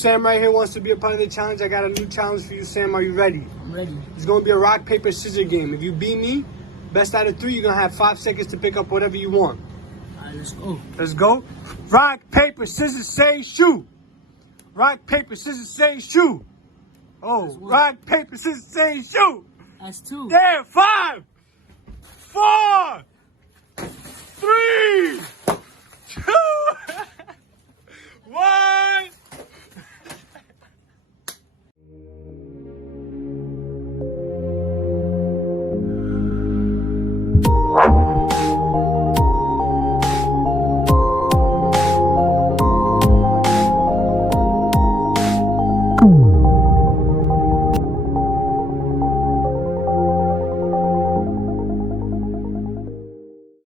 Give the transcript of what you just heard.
Sam right here wants to be a part of the challenge. I got a new challenge for you, Sam. Are you ready? I'm ready. It's going to be a rock, paper, scissors game. If you beat me, best out of 3, you're going to have 5 seconds to pick up whatever you want. All right, let's go. Let's go. Rock, paper, scissors, say, shoot. Rock, paper, scissors, say, shoot. Oh, rock, paper, scissors, say, shoot. That's 2. There, 5, 4, 3, 2.